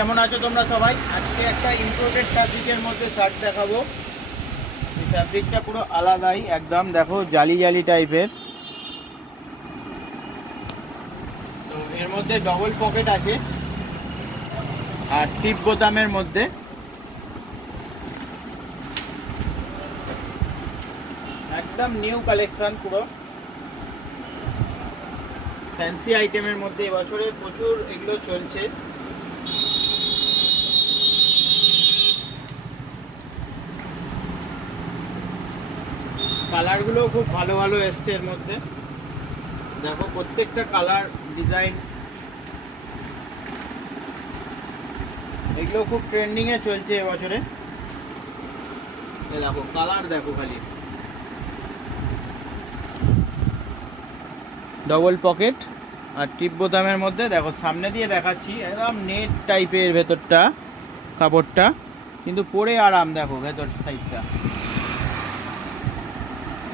কেমন আছো তোমরা সবাই? আজকে একটা ইম্পোর্টেড ফ্যাব্রিকের মধ্যে শার্ট দেখাবো। এই ফ্যাব্রিকটা পুরো আলাদাই একদম, দেখো জালি জালি টাইপের। তো এর মধ্যে ডবল পকেট আছে আর টিপ বোতামের মধ্যে। একদম নিউ কালেকশন, পুরো ফ্যান্সি আইটেমের মধ্যে এবছরে প্রচুর এগুলো চলছে। কালারগুলো খুব ভালো ভালো এসছে এর মধ্যে, দেখো প্রত্যেকটা কালার ডিজাইন এগুলো খুব ট্রেন্ডিংয়ে চলছে এবছরে। দেখো কালার, দেখো খালি ডবল পকেট আর টিপ বোতামের মধ্যে। দেখো সামনে দিয়ে দেখাচ্ছি, একদম নেট টাইপের ভেতরটা কাপড়টা, কিন্তু পরে আরাম। দেখো ভেতর সাইডটা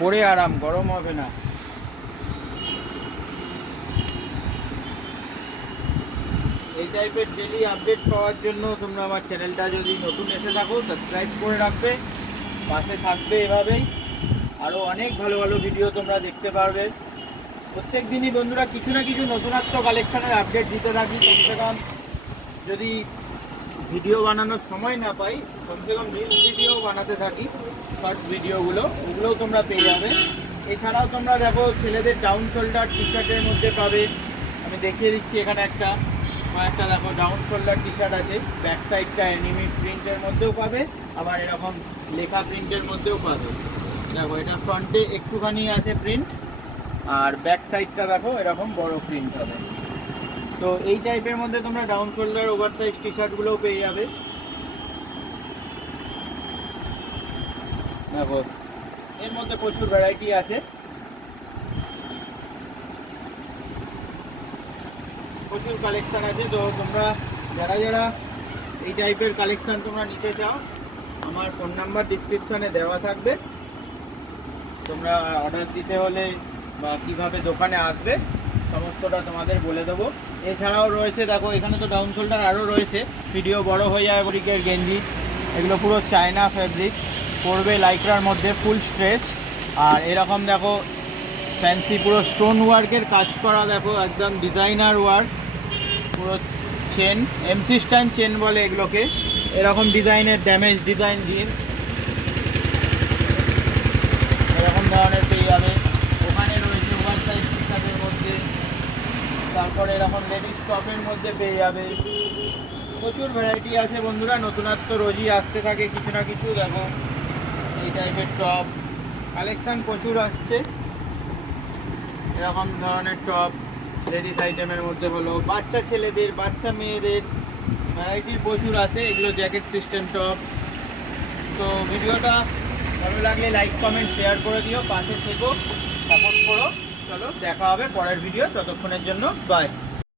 পরে আরাম, গরম হবে না। এই টাইপের ডেলি আপডেট পাওয়ার জন্য তোমরা আমার চ্যানেলটা যদি নতুন এসে থাকো সাবস্ক্রাইব করে রাখবে, পাশে থাকবে এভাবেই। আরও অনেক ভালো ভালো ভিডিও তোমরা দেখতে পারবে। প্রত্যেক দিনই বন্ধুরা কিছু না কিছু নতুনত্ব কালেকশনের আপডেট দিতে থাকি। কমসে কম যদি ভিডিও বানানোর সময় না পাই, কমসে কম রিলস ভিডিও বানাতে থাকি, শর্ট ভিডিওগুলো, ওগুলোও তোমরা পেয়ে যাবে। এছাড়াও তোমরা দেখো ছেলেদের ডাউন শোল্ডার টি শার্টের মধ্যে পাবে। আমি দেখিয়ে দিচ্ছি, এখানে একটা দেখো ডাউন শোল্ডার টি শার্ট আছে। ব্যাক সাইডটা অ্যানিমি প্রিন্টের মধ্যেও পাবে, আবার এরকম লেখা প্রিন্টের মধ্যেও পাবে। দেখো এটা ফ্রন্টে একটুখানি আছে প্রিন্ট, আর ব্যাক সাইডটা দেখো এরকম বড় প্রিন্ট হবে। তো এই টাইপের মধ্যে তোমরা ডাউন শোল্ডার ওভার সাইজ টি শার্টগুলোও পেয়ে যাবে। দেখো এর মধ্যে প্রচুর ভ্যারাইটি আছে, প্রচুর কালেকশান আছে। তো তোমরা যারা যারা এই টাইপের কালেকশান তোমরা নিতে চাও, আমার ফোন নাম্বার ডিসক্রিপশানে দেওয়া থাকবে। তোমরা অর্ডার দিতে হলে বা কীভাবে দোকানে আসবে সমস্তটা তোমাদের বলে দেবো। এছাড়াও রয়েছে, দেখো এখানে তো ডাউন শোল্ডার আরও রয়েছে, ভিডিও বড় হয়ে যায়। ফ্যাব্রিকের গেঞ্জি, এগুলো পুরো চায়না ফ্যাব্রিক, পড়বে লাইক্রার মধ্যে, ফুল স্ট্রেচ। আর এরকম দেখো ফ্যান্সি পুরো স্টোন ওয়ার্কের কাজ করা, দেখো একদম ডিজাইনার ওয়ার্ক, পুরো চেন, এমসি স্ট্যান্ড চেন বলে এগুলোকে। এরকম ডিজাইনের ড্যামেজ ডিজাইন জিন্স এরকম ধরনের পেয়ে যাবে। ওখানে রয়েছে ওভার সাইজ টি শার্টের মধ্যে, তারপরে এরকম লেডিস টপের মধ্যে পেয়ে যাবে। প্রচুর ভ্যারাইটি আছে বন্ধুরা, নতুনত্ব রোজই আসতে থাকে কিছু না কিছু। দেখো এই টাইপের টপ কালেকশান প্রচুর আসছে, এরকম ধরনের টপ লেডিস আইটেমের মধ্যে হলো, বাচ্চা ছেলেদের বাচ্চা মেয়েদের ভ্যারাইটি প্রচুর আছে। এগুলো জ্যাকেট সিস্টেম টপ। তো ভিডিওটা ভালো লাগলে লাইক কমেন্ট শেয়ার করে দিও, পাশে থেকো, সাপোর্ট করো। চলো দেখা হবে পরের ভিডিও, ততক্ষণের জন্য বাই।